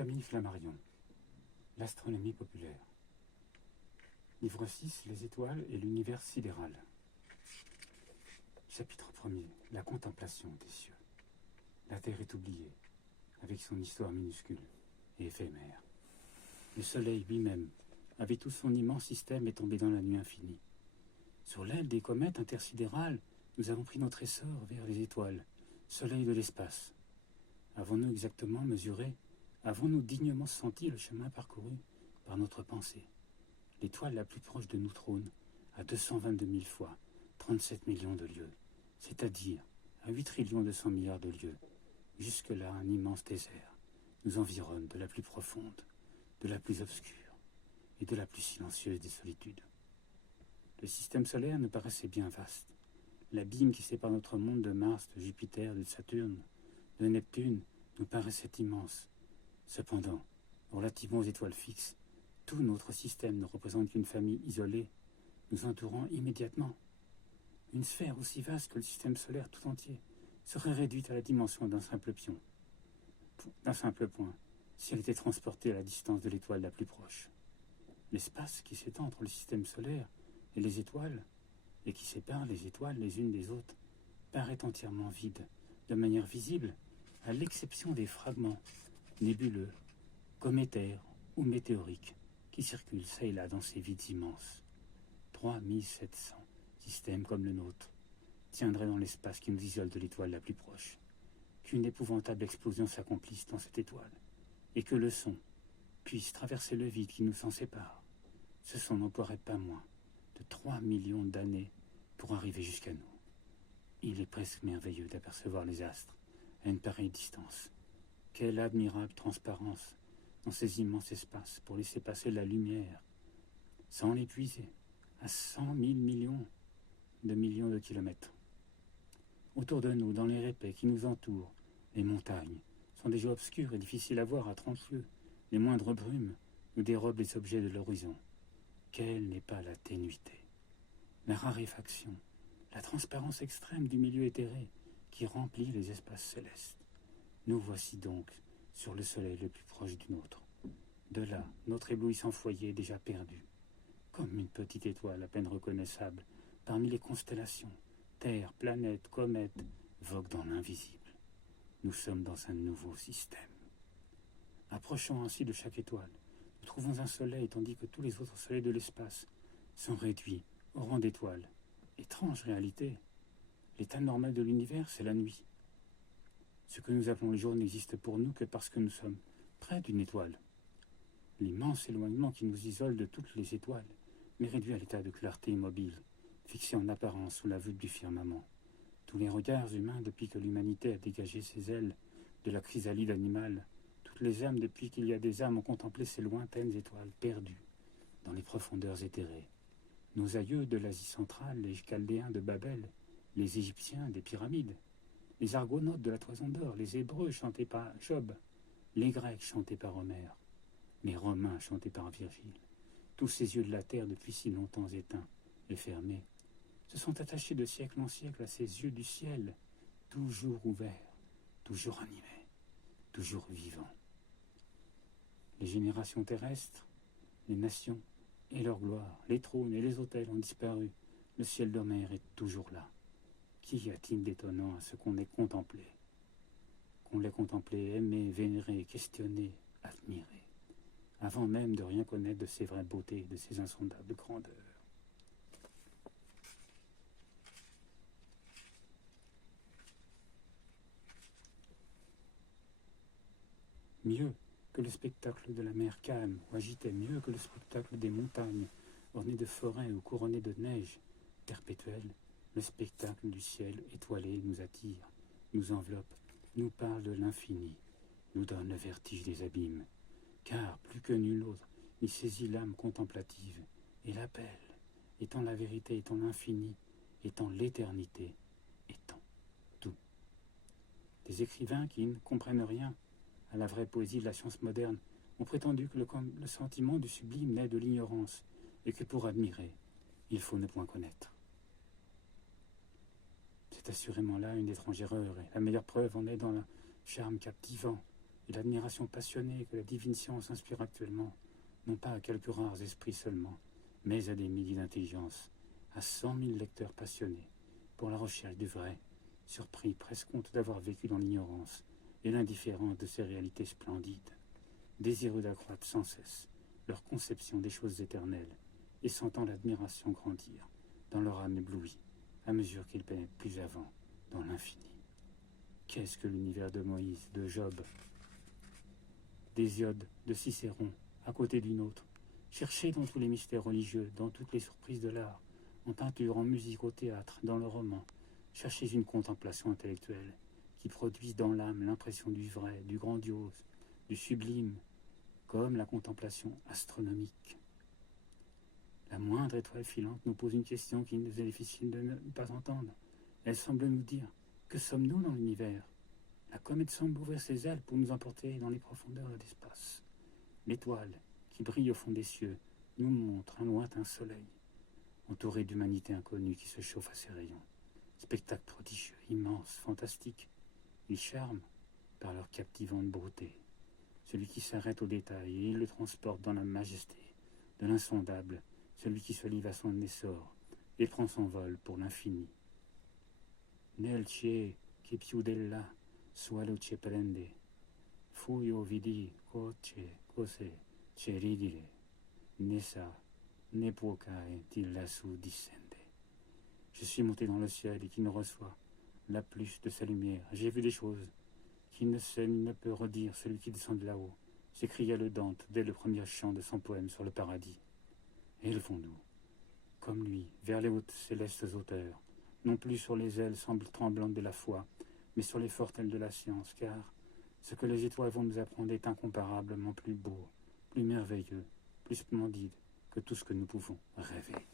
Camille Flammarion, L'astronomie populaire. Livre 6, Les étoiles et l'univers sidéral. Chapitre 1er, la contemplation des cieux. La Terre est oubliée, avec son histoire minuscule et éphémère. Le Soleil lui-même, avec tout son immense système, est tombé dans la nuit infinie. Sur l'aile des comètes intersidérales, nous avons pris notre essor vers les étoiles, soleil de l'espace. Avons-nous exactement mesuré, avons-nous dignement senti le chemin parcouru par notre pensée? L'étoile la plus proche de nous trône à 222 000 fois 37 millions de lieues, c'est-à-dire à 8 trillions 200 milliards de lieues. Jusque-là, un immense désert nous environne de la plus profonde, de la plus obscure et de la plus silencieuse des solitudes. Le système solaire nous paraissait bien vaste. L'abîme qui sépare notre monde de Mars, de Jupiter, de Saturne, de Neptune nous paraissait immense. Cependant, relativement aux étoiles fixes, tout notre système ne représente qu'une famille isolée, nous entourant immédiatement. Une sphère aussi vaste que le système solaire tout entier serait réduite à la dimension d'un simple point, si elle était transportée à la distance de l'étoile la plus proche. L'espace qui s'étend entre le système solaire et les étoiles, et qui sépare les étoiles les unes des autres, paraît entièrement vide, de manière visible, à l'exception des fragments nébuleux, cométaires ou météoriques, qui circulent çà et là dans ces vides immenses. 3700 systèmes comme le nôtre tiendraient dans l'espace qui nous isole de l'étoile la plus proche. Qu'une épouvantable explosion s'accomplisse dans cette étoile, et que le son puisse traverser le vide qui nous en sépare. Ce son n'emploierait pas moins de 3 millions d'années pour arriver jusqu'à nous. Il est presque merveilleux d'apercevoir les astres à une pareille distance. Quelle admirable transparence dans ces immenses espaces pour laisser passer la lumière, sans l'épuiser, à 100 000 millions de kilomètres. Autour de nous, dans les répets qui nous entourent, les montagnes sont déjà obscures et difficiles à voir à 30 lieues. Les moindres brumes nous dérobent les objets de l'horizon. Quelle n'est pas la ténuité, la raréfaction, la transparence extrême du milieu éthéré qui remplit les espaces célestes. Nous voici donc sur le soleil le plus proche du nôtre. De là, notre éblouissant foyer est déjà perdu, comme une petite étoile à peine reconnaissable parmi les constellations. Terre, planètes, comètes voguent dans l'invisible. Nous sommes dans un nouveau système. Approchant ainsi de chaque étoile, nous trouvons un soleil tandis que tous les autres soleils de l'espace sont réduits au rang d'étoiles. Étrange réalité. L'état normal de l'univers, c'est la nuit. Ce que nous appelons le jour n'existe pour nous que parce que nous sommes près d'une étoile. L'immense éloignement qui nous isole de toutes les étoiles mais réduit à l'état de clarté immobile, fixé en apparence sous la voûte du firmament. Tous les regards humains depuis que l'humanité a dégagé ses ailes de la chrysalide animale, toutes les âmes depuis qu'il y a des âmes ont contemplé ces lointaines étoiles perdues dans les profondeurs éthérées. Nos aïeux de l'Asie centrale, les Chaldéens de Babel, les Égyptiens des pyramides, les Argonautes de la Toison d'Or, les Hébreux chantés par Job, les Grecs chantés par Homère, les Romains chantés par Virgile, tous ces yeux de la terre depuis si longtemps éteints et fermés, se sont attachés de siècle en siècle à ces yeux du ciel, toujours ouverts, toujours animés, toujours vivants. Les générations terrestres, les nations et leur gloire, les trônes et les autels ont disparu, le ciel de mer est toujours là. Qu'y a-t-il d'étonnant à ce qu'on ait contemplé? Qu'on l'ait contemplé, aimé, vénéré, questionné, admiré, avant même de rien connaître de ses vraies beautés, de ses insondables grandeurs. Mieux que le spectacle de la mer calme ou agitée, mieux que le spectacle des montagnes ornées de forêts ou couronnées de neige perpétuelle, le spectacle du ciel étoilé nous attire, nous enveloppe, nous parle de l'infini, nous donne le vertige des abîmes, car plus que nul autre, il saisit l'âme contemplative et l'appelle, étant la vérité, étant l'infini, étant l'éternité, étant tout. Des écrivains qui ne comprennent rien à la vraie poésie de la science moderne ont prétendu que le sentiment du sublime naît de l'ignorance et que pour admirer, il faut ne point connaître. C'est assurément là une étrange erreur, et la meilleure preuve en est dans le charme captivant et l'admiration passionnée que la divine science inspire actuellement, non pas à quelques rares esprits seulement, mais à des milliers d'intelligences, à 100 000 lecteurs passionnés, pour la recherche du vrai, surpris presque honte d'avoir vécu dans l'ignorance et l'indifférence de ces réalités splendides, désireux d'accroître sans cesse leur conception des choses éternelles et sentant l'admiration grandir dans leur âme éblouie à mesure qu'ils pénètrent plus avant dans l'infini. Qu'est-ce que l'univers de Moïse, de Job, d'Hésiode, de Cicéron, à côté d'une autre? Cherchez dans tous les mystères religieux, dans toutes les surprises de l'art, en peinture, en musique, au théâtre, dans le roman. Cherchez une contemplation intellectuelle qui produise dans l'âme l'impression du vrai, du grandiose, du sublime, comme la contemplation astronomique. La moindre étoile filante nous pose une question qu'il nous est difficile de ne pas entendre. Elle semble nous dire: que sommes-nous dans l'univers? La comète semble ouvrir ses ailes pour nous emporter dans les profondeurs de l'espace. L'étoile, qui brille au fond des cieux, nous montre un lointain soleil, entouré d'humanité inconnue qui se chauffe à ses rayons. Spectacle prodigieux, immense, fantastique. Ils charment par leur captivante beauté. Celui qui s'arrête au détail et il le transporte dans la majesté de l'insondable, celui qui se livre à son essor et prend son vol pour l'infini. Nel cie che più della sua luce prende, fu io vidi cose c'è ridire, ne sa, ne può cae di lassù discende. Je suis monté dans le ciel et qui ne reçoit la plus de sa lumière. J'ai vu des choses qui ne sait ni ne peut redire celui qui descend de là-haut, s'écria le Dante dès le premier chant de son poème sur le paradis. Élevons-nous, comme lui, vers les hautes célestes hauteurs, non plus sur les ailes tremblantes de la foi, mais sur les fortes ailes de la science, car ce que les étoiles vont nous apprendre est incomparablement plus beau, plus merveilleux, plus splendide que tout ce que nous pouvons rêver.